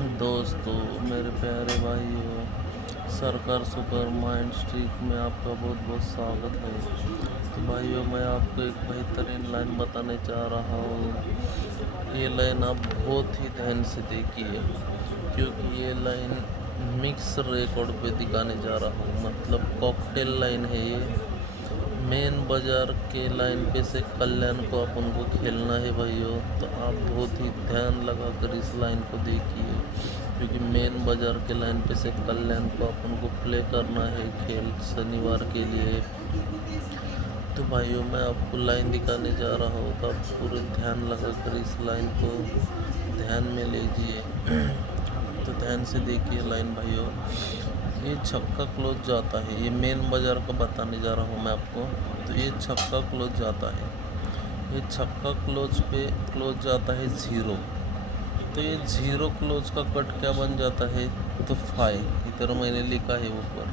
दोस्तों, मेरे प्यारे भाइयों, सरकार सुपर माइंड स्ट्रीट में आपका बहुत बहुत स्वागत है। तो भाइयों, मैं आपको एक बेहतरीन लाइन बताने जा रहा हूँ। ये लाइन आप बहुत ही ध्यान से देखिए, क्योंकि ये लाइन मिक्स रिकॉर्ड पे दिखाने जा रहा हूँ। मतलब कॉकटेल लाइन है ये। मेन बाजार के लाइन पे से कल्याण को अपन को खेलना है भाइयों। तो आप बहुत ही ध्यान लगा कर इस लाइन को देखिए, क्योंकि मेन बाजार के लाइन पे से कल्याण को अपन को प्ले करना है खेल शनिवार के लिए। तो भाइयों, मैं आपको लाइन दिखाने जा रहा हूँ, तो आप पूरे ध्यान लगा कर इस लाइन को ध्यान में लीजिए। तो ध्यान से देखिए लाइन भाइयों। ये छक्का क्लोज जाता है, ये मेन बाजार का बताने जा रहा हूँ मैं आपको। तो ये छक्का क्लोज जाता है, ये छक्का क्लोज जाता है जीरो। तो ये जीरो क्लोज का कट क्या बन जाता है? तो फाइव, इधर मैंने लिखा है ऊपर,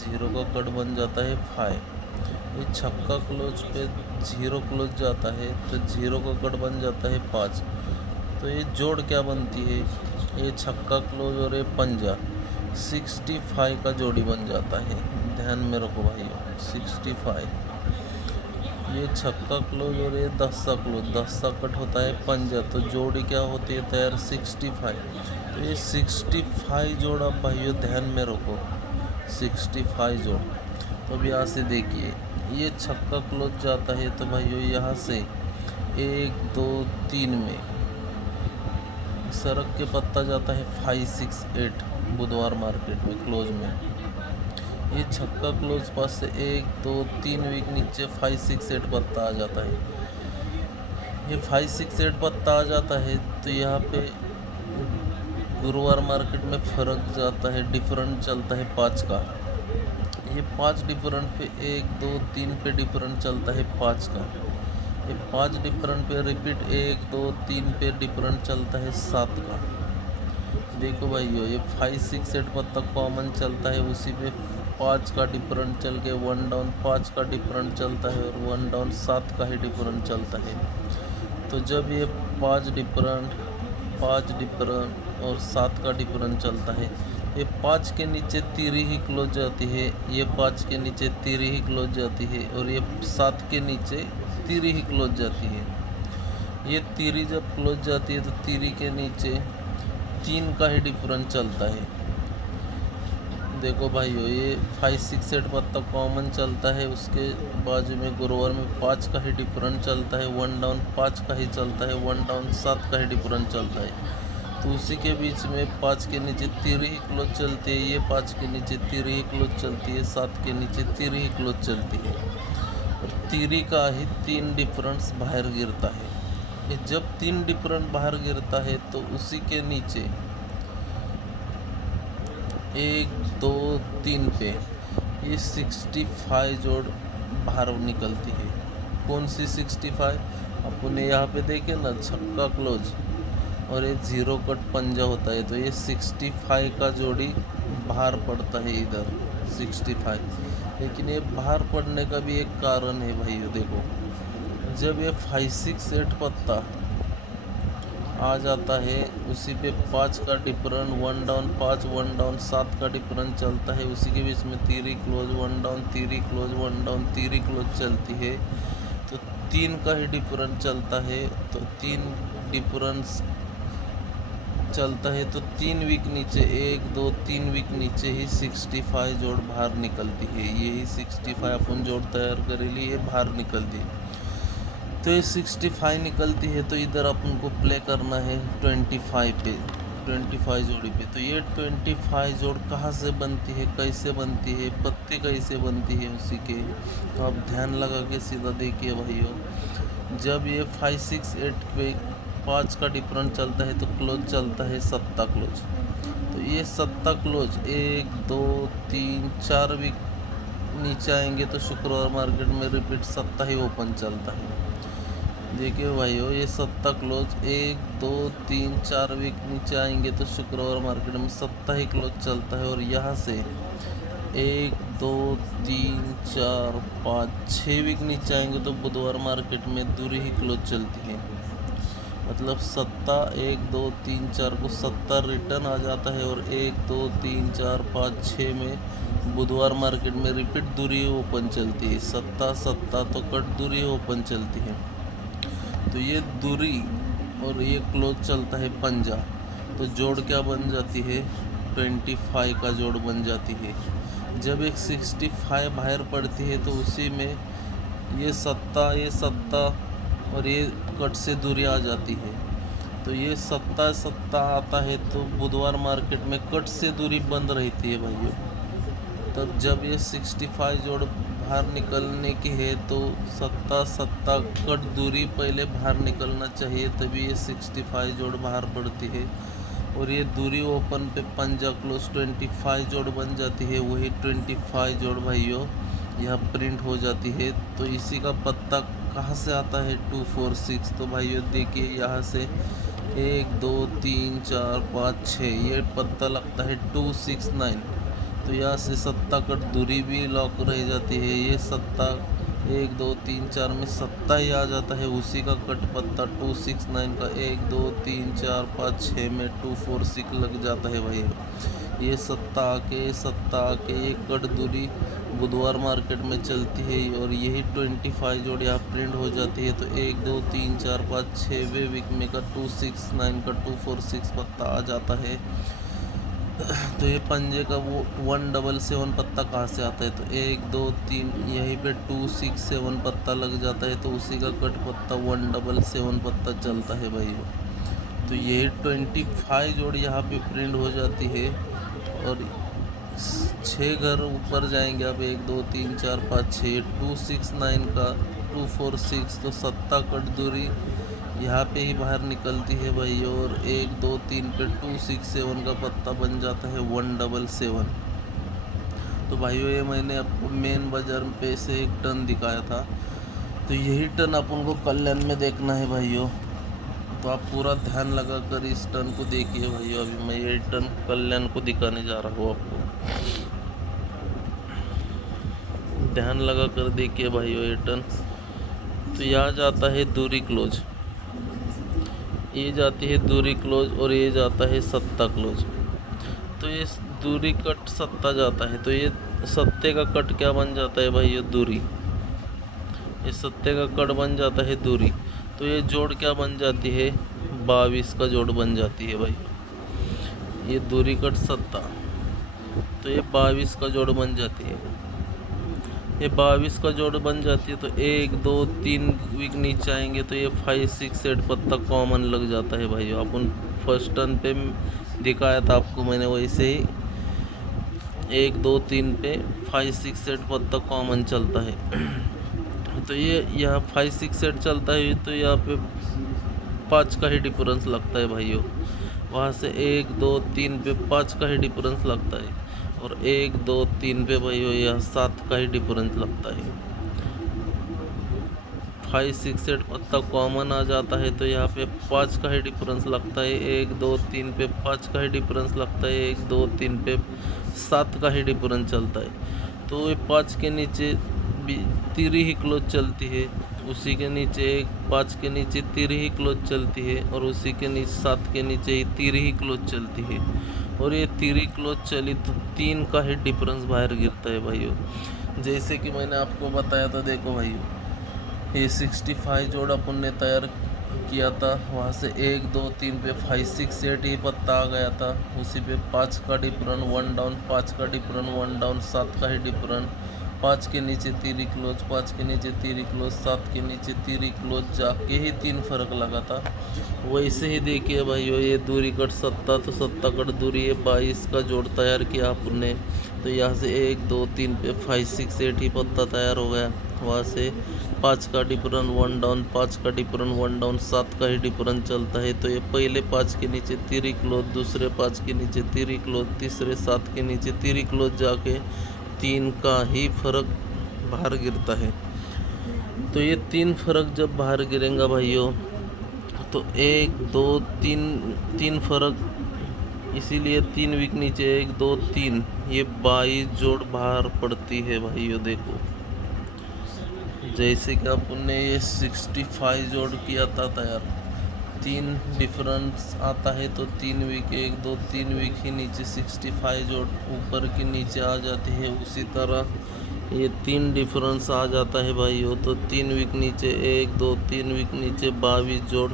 जीरो का कट बन जाता है फाइव। ये छक्का क्लोज पे जीरो क्लोज जाता है, तो जीरो का कट बन जाता है 5। तो ये जोड़ क्या बनती है? ये छक्का क्लोज और ये पंजा 65 का जोड़ी बन जाता है। ध्यान में रखो भाइयों, 65। ये छक्का क्लोज और ये दस्ता क्लोज, दस्ता कट होता है पंजा, तो जोड़ी क्या होती है तैयार? 65। तो ये 65 जोड़ आप भाइयों ध्यान में रखो, 65 जोड़। तो अब यहाँ से देखिए, ये छक्का क्लोज जाता है, तो भाइयों यहाँ से 1 2 3 में सड़क के पत्ता जाता है 5 6 8 बुधवार मार्केट में क्लोज में। ये छक्का क्लोज पास से 1 2 3 वीक नीचे 5 6 8 पत्ता आ जाता है। ये 5 6 8 पत्ता आ जाता है, तो यहाँ पे गुरुवार मार्केट में फर्क जाता है, डिफरेंट चलता है 5 का। ये 5 डिफरेंट पे 1 2 3 पे डिफरेंट चलता है 5 का। ये 5 डिफरेंट पे रिपीट 1 2 3 पे डिफरेंट चलता है 7 का। देखो भाइयों, ये 5 6 8 पत्ता कॉमन चलता है, उसी पे 5 का डिफरेंट चल के 1 डाउन 5 का डिफरेंट चलता है, और 1 डाउन 7 का ही डिफरेंट चलता है। तो जब ये 5 डिफरेंट और 7 का डिफरेंट चलता है, ये 5 के नीचे तीरी ही क्लोज जाती है, ये 5 के नीचे तीरी ही क्लोज जाती है, और ये 7 के नीचे तीरी ही क्लोज जाती है। ये तीरी जब क्लोज जाती है, तो तीरी के नीचे 3 का ही डिफरेंस चलता है। देखो भाइयों, ये 5 6 8 पत्ता कॉमन चलता है, उसके बाजू में गुरुवार में 5 का ही डिफरेंस चलता है, 1 डाउन 5 का ही चलता है, 1 डाउन 7 का ही डिफरेंस चलता है। तो उसी के बीच में 5 के नीचे तीरी ही क्लोज चलती है, ये 5 के नीचे तीरी ही क्लोज चलती है, 7 के नीचे तीरी ही क्लोज चलती है, और तीरी का ही 3 डिफरेंस बाहर गिरता है। ये जब 3 डिफरेंट बाहर गिरता है, तो उसी के नीचे 1 2 3 पे ये 65 जोड़ बाहर निकलती है। कौन सी 65? अपने यहाँ पे देखे ना, छक्का क्लोज और ये जीरो कट पंजा होता है, तो ये 65 का जोड़ी बाहर पड़ता है इधर 65। लेकिन ये बाहर पड़ने का भी एक कारण है भाई। देखो, जब ये 5 6 8 पत्ता आ जाता है, उसी पे 5 का डिफरेंट 1 डाउन 5 1 डाउन 7 का डिफरेंट चलता है, उसी के बीच में तीरी क्लोज 1 डाउन तीरी क्लोज 1 डाउन तीरी क्लोज चलती है। तो 3 का ही डिफरेंट चलता है, तो 3 डिफरेंस चलता है, तो 3 वीक नीचे 1 2 3 वीक नीचे ही 65 जोड़ बाहर निकलती है। यही 65 अपन जोड़ तैयार करेली, ये बाहर निकलती है। तो ये 65 निकलती है, तो इधर अपन को प्ले करना है 25 पे, 25 जोड़ी पे। तो ये 25 जोड़ कहाँ से बनती है, कैसे बनती है, पत्ते कैसे बनती है उसी के। तो आप ध्यान लगा के सीधा देखिए भाइयों। जब ये 5 6 8 पे 5 का डिफरेंट चलता है, तो क्लोज चलता है 7 क्लोज। तो ये 7 क्लोज 1 2 3 4 वीक नीचे आएंगे, तो शुक्रवार मार्केट में रिपीट 7 ही ओपन चलता है। देखिए भाइयों, ये 7 क्लोज 1 2 3 4 वीक नीचे आएंगे, तो शुक्रवार मार्केट में 7 ही क्लोज चलता है, और यहाँ से 1 2 3 4 5 6 वीक नीचे आएंगे, तो बुधवार मार्केट में दूरी ही क्लोज चलती है। मतलब सत्ता 1 2 3 4 को 70 रिटर्न आ जाता है, और 1 2 3 4 5 6 में बुधवार मार्केट में रिपीट दूरी ओपन चलती है। सत्ता सत्ता तो कट दूरी ओपन चलती है। तो ये दूरी और ये क्लोज चलता है पंजा, तो जोड़ क्या बन जाती है, 25 का जोड़ बन जाती है। जब एक 65 बाहर पड़ती है तो उसी में ये सत्ता और ये कट से दूरी आ जाती है। तो ये सत्ता आता है तो बुधवार मार्केट में कट से दूरी बंद रहती है भाइयों। तब जब ये 65 जोड़ बाहर निकलने की है तो सत्ता कट दूरी पहले बाहर निकलना चाहिए, तभी ये 65 जोड़ बाहर पड़ती है। और ये दूरी ओपन पे पंजा क्लोज 25 जोड़ बन जाती है। वही 25 जोड़ भाइयों यह प्रिंट हो जाती है। तो इसी का पत्ता कहाँ से आता है, 246। तो भाइयों देखिए यहाँ से 1 2 3 4 5 6 ये पत्ता लगता है 269। तो यहाँ से सत्ता कट दूरी भी लॉक रह जाती है। ये सत्ता 1 2 3 4 में सत्ता ही आ जाता है, उसी का कट पत्ता 269 का 1 2 3 4 5 6 में 246 लग जाता है भाई। ये सत्ता आके ये कट दूरी बुधवार मार्केट में चलती है, और यही 25 जोड़ यहाँ प्रिंट हो जाती है। तो 1 2 3 4 5 6वें वीक में का 269 का 246 पत्ता आ जाता है। तो ये पंजे का वो 177 पत्ता कहाँ से आता है, तो 1 2 3 यहीं पे 267 पत्ता लग जाता है, तो उसी का कट पत्ता 177 पत्ता चलता है भाई। तो ये 25 जोड़ यहाँ पे प्रिंट हो जाती है, और 6 घर ऊपर जाएंगे अब 1 2 3 4 5 6 269 का 246। तो सत्ता कट दूरी यहाँ पे ही बाहर निकलती है भाई, और 1 2 3 पे 267 का पत्ता बन जाता है 177। तो भाइयों ये मैंने आपको मेन बाजार पे से एक टन दिखाया था, तो यही टन अपन को कल्याण में देखना है भाइयों। तो आप पूरा ध्यान लगा कर इस टन को देखिए भाइयों। अभी मैं ये टन कल्याण को दिखाने जा रहा हूँ आपको, ध्यान लगा कर देखिए भाइयों ये टन। तो यहाँ जाता है दूरी क्लोज, ये जाती है दूरी क्लोज, और ये जाता है सत्ता क्लोज। तो ये दूरी कट सत्ता जाता है, तो ये सत्ते का कट क्या बन जाता है भाई, ये दूरी, ये सत्ते का कट बन जाता है दूरी। तो ये जोड़ क्या बन जाती है, 22 का जोड़ बन जाती है भाई। ये दूरी कट सत्ता, तो ये 22 का जोड़ बन जाती है। ये 22 का जोड़ बन जाती है। तो 1 2 3 वीक नीचे आएंगे तो ये 5 6 8 पत्ता कॉमन लग जाता है भाई। अपन फर्स्ट टर्न पे दिखाया था आपको मैंने, वैसे ही 1 2 3 पे 5 6 8 पत्ता कॉमन चलता है। तो ये यहाँ 5 6 8 चलता है, तो यहाँ पे 5 का ही डिफरेंस लगता है भाइयों। वहाँ से 1 2 3 पे 5 का ही डिफरेंस लगता है, और 1 2 3 पे भाइयों यह 7 का ही डिफरेंस लगता है। 5 6 8 पत्ता कॉमन आ जाता है, तो यहाँ पे 5 का ही डिफरेंस लगता है। 1 2 3 पे 5 का ही डिफरेंस लगता है, 1 2 3 पे 7 का ही डिफरेंस चलता है। तो ये 5 के नीचे भी तिरी ही क्लोज चलती है, उसी के नीचे 5 के नीचे तिरी ही क्लोज चलती है, और उसी के नीचे 7 के नीचे ही तिरी ही क्लोज चलती है। और ये तिरी क्लोज चली तो 3 का ही डिफरेंस बाहर गिरता है भाइयों। जैसे कि मैंने आपको बताया था, देखो भाइयों ये 65 जोड़ अपन ने तैयार किया था, वहाँ से 1 2 3 पे 5 6 8 ही पत्ता आ गया था। उसी पे 5 का डिफरेंस 1 डाउन, 5 का डिफरेंस 1 डाउन, 7 का ही डिफरेंस, 5 के नीचे तिरी क्लोज, 5 के नीचे तिरी क्लोज, 7 के नीचे तिरी क्लोज, जाके ही 3 फर्क लगा था। वैसे ही देखिए भाइयों ये दूरी कट सत्ता, तो सत्ता कट दूरी है 22 का जोड़ तैयार किया आपने। तो यहाँ से 1 2 3 पे 5 6 8 ही पत्ता तैयार हो गया। वहाँ से 5 का डिफरेंस 1 डाउन, 5 का डिफरेंस 1 डाउन, 7 का ही डिफरेंस चलता है। तो ये पहले 5 के नीचे तिरी क्लोज, दूसरे 5 के नीचे तिरी क्लोज, तीसरे 7 के नीचे तिरी क्लोज, जाके 3 का ही फर्क बाहर गिरता है। तो ये 3 फर्क जब बाहर गिरेगा भाइयों, तो 1 2 3 फर्क, इसीलिए 3 वीक नीचे 1 2 3 ये 22 जोड़ बाहर पड़ती है भाइयों। देखो जैसे कि अपन ने ये 65 जोड़ किया था तैयार, तीन डिफरेंस आता है, तो 3 वीक 1 2 3 वीक ही नीचे 65 जोड़ ऊपर की नीचे आ जाती है। उसी तरह ये 3 डिफरेंस आ जाता है भाइयों, तो 3 वीक नीचे 1 2 3 वीक नीचे 22 जोड़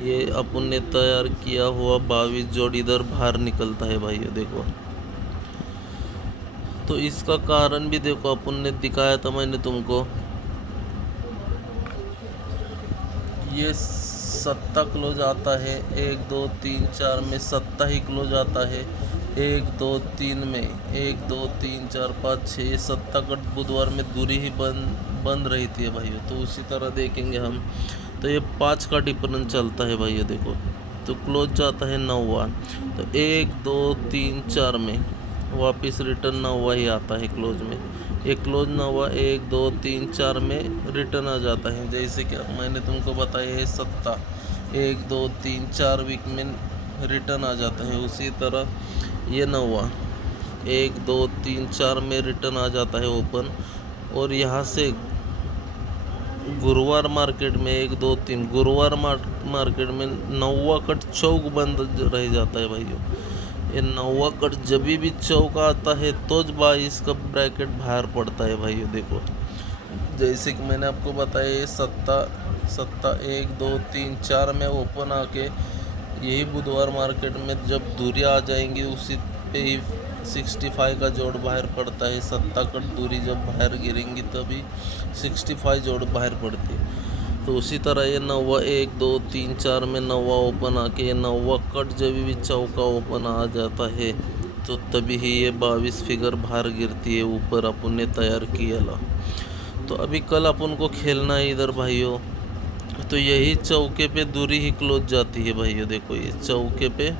ये अपन ने तैयार किया हुआ 22 जोड़ इधर बाहर निकलता है भाइयों। देखो, तो इसका कारण भी देखो अपन ने दिखाया था मैंने तुमको। ये 7 क्लोज आता है, 1 2 3 4 में 7 ही क्लोज आता है। 1 2 3 में 1 2 3 4 5 6 ये 7 कट बुधवार में दूरी ही बंद रहती है भाइयों। तो उसी तरह देखेंगे हम, तो ये 5 का डिफरेंस चलता है भाइयों। देखो, तो क्लोज जाता है 9वां, तो 1 2 3 4 में वापस रिटर्न 9वां ही आता है क्लोज में। ये क्लोज 9वां 1 2 3 4 में रिटर्न आ जाता है। जैसे कि मैंने तुमको बताया ये 7 1 2 3 4 वीक में रिटर्न आ जाता है। उसी तरह ये 9वां 1 2 3 4 में रिटर्न आ जाता है ओपन। और यहाँ से गुरुवार मार्केट में 1 2 3 गुरुवार मार्केट में 9वां कट चौक बंद रह जाता है भाइयों। ये 9वां कट जब भी चौक आता है तो 22 का ब्रैकेट बाहर पड़ता है भाइयों। देखो, जैसे कि मैंने आपको बताया ये 7 1 2 3 4 में ओपन आके यही बुधवार मार्केट में जब दूरी आ जाएंगी उसी पे ही 65 का जोड़ बाहर पड़ता है। 7 कट दूरी जब बाहर गिरेंगी तभी 65 जोड़ बाहर पड़ती है। तो उसी तरह ये 9वां 1 2 3 4 में 9वां ओपन आके ये 9वां कट जब भी चौका ओपन आ जाता है तो तभी ही ये 22 फिगर बाहर गिरती है ऊपर अपन ने तैयार किया ला। तो अभी कल अपन को खेलना है इधर भाइयों, तो यही चौके पे दूरी ही क्लोज जाती है भाइयों। देखो, ये चौके पे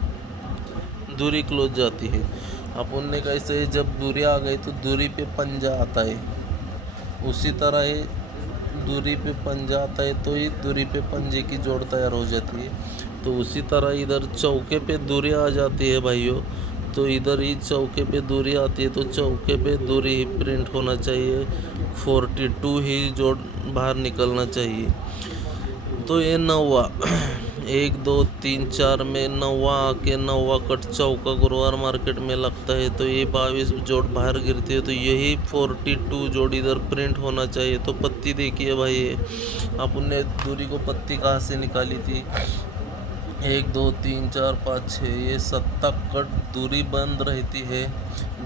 दूरी क्लोज जाती है। अपन ने कैसे जब दूरी आ गई तो दूरी पे पंजा आता है, उसी तरह ये दूरी पे पंजा आता है तो ये दूरी पे पंजे की जोड़ तैयार हो जाती है। तो उसी तरह इधर चौके पे दूरी आ जाती है भाइयों, तो इधर ही चौके पे दूरी आती है तो चौके पे दूरी ही प्रिंट होना चाहिए, 42 ही जोड़ बाहर निकलना चाहिए। तो ये 9वां 1 2 3 4 में 9वां आके 9वां कट चौका गुरुवार मार्केट में लगता है तो ये 22 जोड़ बाहर गिरती है। तो यही 42 जोड़ इधर प्रिंट होना चाहिए। तो पत्ती देखिए भाई, ये अपन ने दूरी को पत्ती कहाँ से निकाली थी, 1 2 3 4 5 6 ये 7 कट दूरी बंद रहती है।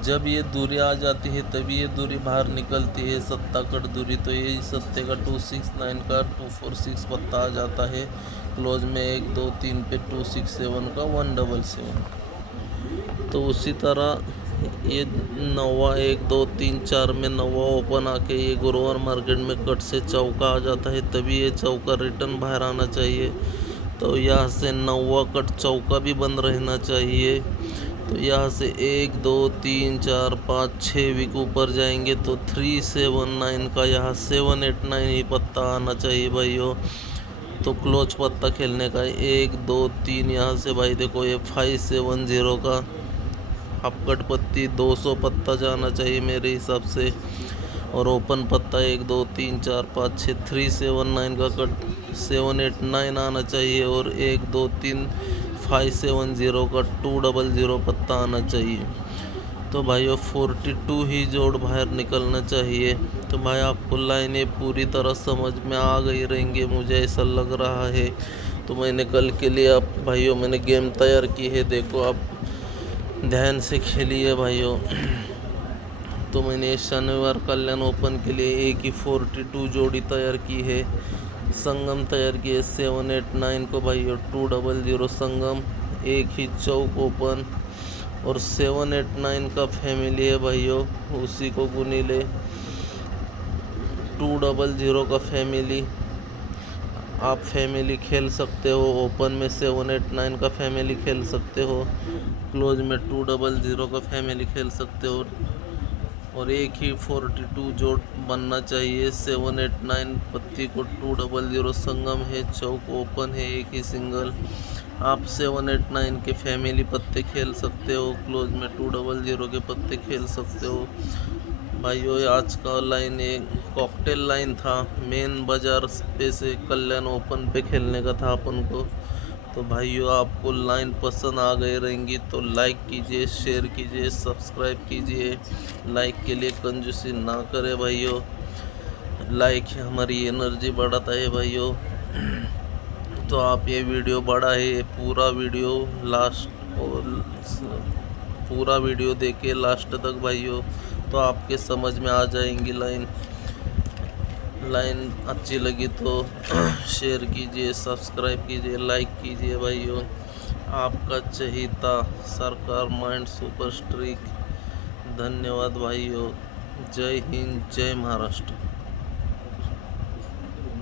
जब ये दूरी आ जाती है तभी ये दूरी बाहर निकलती है 7 कट दूरी। तो ये 7 का 269 का 246 पत्ता आ जाता है क्लोज में 1 2 3 पे 267 का 177। तो उसी तरह ये 9वां 1 2 3 4 में 9वां ओपन आके ये गुरुवार मार्केट में कट से चौका आ जाता है तभी ये चौका रिटर्न बाहर आना चाहिए। तो यहाँ से 9वां कट चौका भी बंद रहना चाहिए। तो यहाँ से 1 2 3 4 5 6 वीक ऊपर जाएंगे तो 379 का यहाँ 789 ही पत्ता आना चाहिए भाइयों। तो क्लोज पत्ता खेलने का 1 2 3 यहाँ से भाई देखो ये 570 का हाफ कट पत्ती 200 पत्ता जाना चाहिए मेरे हिसाब से। और ओपन पत्ता 1 2 3 4 5 6 379 का कट 789 आना चाहिए। और 1 2 3 570 का 200 पत्ता आना चाहिए। तो भाइयों 42 ही जोड़ बाहर निकलना चाहिए। तो भाई आपको लाइनें पूरी तरह समझ में आ गई रहेंगे मुझे ऐसा लग रहा है। तो मैंने कल के लिए आप भाइयों मैंने गेम तैयार की है, देखो आप ध्यान से खेलिए भाइयों। तो मैंने शनिवार कल्याण ओपन के लिए एक ही 42 जोड़ी तैयार की है, संगम तैयार की है 789 को भाइयों 200 संगम, एक ही चौक ओपन और 789 का फैमिली है भाइयों, उसी को गुनी ले 200 का फैमिली। आप फैमिली खेल सकते हो, ओपन में 789 का फैमिली खेल सकते हो, क्लोज में 200 का फैमिली खेल सकते हो। और एक ही 42 जोड़ बनना चाहिए। 789 पत्ती को 200 संगम है, चौक ओपन है, एक ही सिंगल। आप 789 के फैमिली पत्ते खेल सकते हो, क्लोज में 200 के पत्ते खेल सकते हो भाइयों। आज का लाइन एक कॉकटेल लाइन था, मेन बाजार पे से कल्याण ओपन पे खेलने का था अपन को। तो भाइयों आपको लाइन पसंद आ गई रहेंगी तो लाइक कीजिए, शेयर कीजिए, सब्सक्राइब कीजिए। लाइक के लिए कंजूसी ना करें भाइयों, लाइक हमारी एनर्जी बढ़ाता है भाइयों। तो आप ये वीडियो बड़ा है, पूरा वीडियो देखिए लास्ट तक भाइयों, तो आपके समझ में आ जाएंगी लाइन। अच्छी लगी तो शेयर कीजिए, सब्सक्राइब कीजिए, लाइक कीजिए भाइयों। आपका चहीता सरकार माइंड सुपर स्ट्रीक। धन्यवाद भाइयों। जय हिंद, जय महाराष्ट्र।